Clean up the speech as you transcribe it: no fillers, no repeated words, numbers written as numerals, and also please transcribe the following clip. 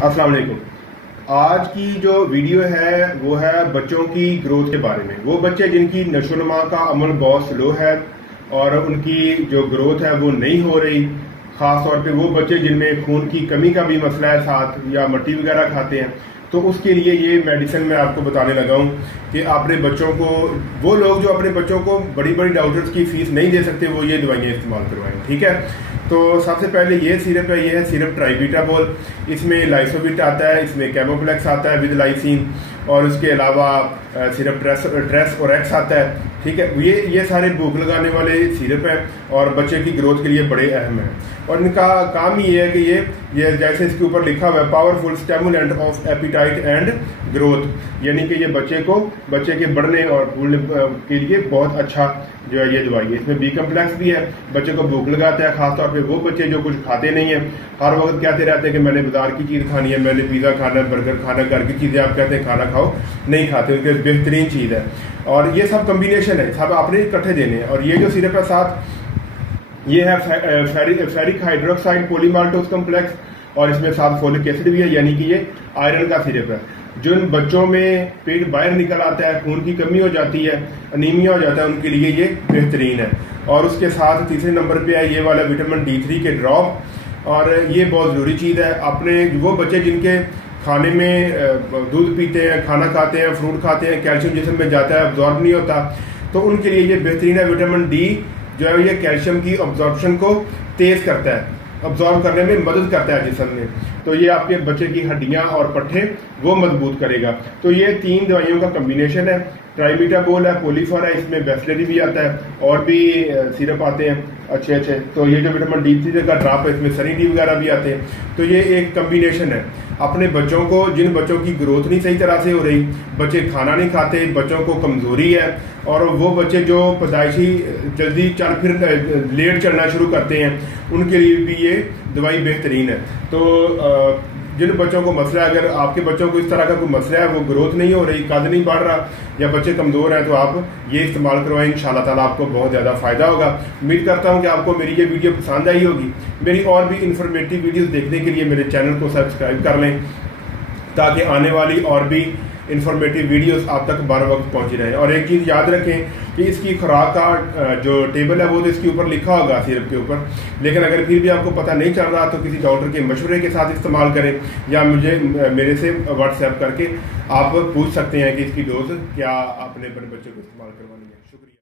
अस्सलाम वालेकुम। आज की जो वीडियो है वो है बच्चों की ग्रोथ के बारे में। वो बच्चे जिनकी नशोनुमा का अमल बहुत स्लो है और उनकी जो ग्रोथ है वो नहीं हो रही, खास तौर पे वो बच्चे जिनमें खून की कमी का भी मसला है साथ, या मट्टी वगैरह खाते हैं, तो उसके लिए ये मेडिसिन मैं आपको बताने लगा हूँ कि अपने बच्चों को, वो लोग जो अपने बच्चों को बड़ी बड़ी डॉक्टर्स की फीस नहीं दे सकते, वो ये दवाइयाँ इस्तेमाल करवाएं। ठीक है, तो सबसे पहले ये सिरप है, ये है सिरप ट्राइबीटाबोल। इसमें लाइसोबिट आता है, इसमें कैमोप्लेक्स आता है विद लाइसिन, और उसके अलावा सिरप ट्रेस और एक्स आता है। ठीक है, ये सारे भूख लगाने वाले सिरप है और बच्चे की ग्रोथ के लिए बड़े अहम है। और इनका काम ही ये है कि ये जैसे इसके ऊपर लिखा हुआ है, powerful stimulant of appetite and growth, यानी कि ये बच्चे के बढ़ने और फूलने के लिए बहुत अच्छा जो है ये दवाई है। इसमें बी कम्प्लेक्स भी है, बच्चे को भूख लगाता है, खासतौर पे वो बच्चे जो कुछ खाते नहीं है, हर वक्त कहते रहते हैं कि मैंने बाजार की चीज खानी है, मैंने पिज्जा खाना, बर्गर खाना, घर की चीजें आप कहते हैं खाना खाओ, नहीं खाते, उनके बेहतरीन चीज है। और ये सब कम्बिनेशन है, सब आपने इकट्ठे देने हैं। और ये जो सिरप है साथ, ये है फेरिक हाइड्रोक्साइड पॉलीमाल्टोज कम्प्लेक्स, और इसमें साथ फोलिक एसिड भी है, यानी कि ये आयरन का सिरप है। जिन बच्चों में पेट बाहर निकल आता है, खून की कमी हो जाती है, अनीमिया हो जाता है, उनके लिए ये बेहतरीन है। और उसके साथ तीसरे नंबर पे है ये वाला विटामिन D3 के ड्रॉप, और ये बहुत जरूरी चीज है। अपने वो बच्चे जिनके खाने में दूध पीते हैं, खाना खाते हैं, फ्रूट खाते हैं, कैल्शियम जिस्म में जाता है, अब्जॉर्ब नहीं होता, तो उनके लिए ये बेहतरीन है। विटामिन D जो है ये कैल्शियम की अब्जॉर्प्शन को तेज करता है, अब्जॉर्ब करने में मदद करता है जिस्म में, तो ये आपके बच्चे की हड्डियां और पट्टे वो मजबूत करेगा। तो ये 3 दवाइयों का कम्बिनेशन है। ट्राइबीटाबोल है, पोलीफर है, इसमें बेस्लेरी भी आता है, और भी सिरप आते हैं अच्छे। तो ये जो विटामिन D3 का ड्रॉप है, इसमें सनी डी वगैरह भी आते हैं। तो ये एक कम्बिनेशन है। अपने बच्चों को, जिन बच्चों की ग्रोथ नहीं सही तरह से हो रही, बच्चे खाना नहीं खाते, बच्चों को कमजोरी है, और वो बच्चे जो पैदाइशी जल्दी फिर लेट चलना शुरू करते हैं, उनके लिए भी ये दवाई बेहतरीन है। तो जिन बच्चों को मसला है, अगर आपके बच्चों को इस तरह का कोई मसला है, वो ग्रोथ नहीं हो रही, कद नहीं बढ़ रहा, या बच्चे कमजोर हैं, तो आप ये इस्तेमाल करवाएं, इंशाल्लाह ताला आपको बहुत ज्यादा फायदा होगा। उम्मीद करता हूं कि आपको मेरी ये वीडियो पसंद आई होगी। मेरी और भी इंफॉर्मेटिव वीडियोस देखने के लिए मेरे चैनल को सब्सक्राइब कर लें, ताकि आने वाली और भी इंफॉर्मेटिव वीडियोस आप तक बर वक्त पहुंची रहे। और एक चीज याद रखें कि इसकी खुराक का जो टेबल है वो तो इसके ऊपर लिखा होगा सिरप के ऊपर, लेकिन अगर फिर भी आपको पता नहीं चल रहा तो किसी डॉक्टर के मशवरे के साथ इस्तेमाल करें, या मेरे से व्हाट्सएप करके आप पूछ सकते हैं कि इसकी डोज क्या आपने अपने बच्चों को इस्तेमाल करवानी है। शुक्रिया।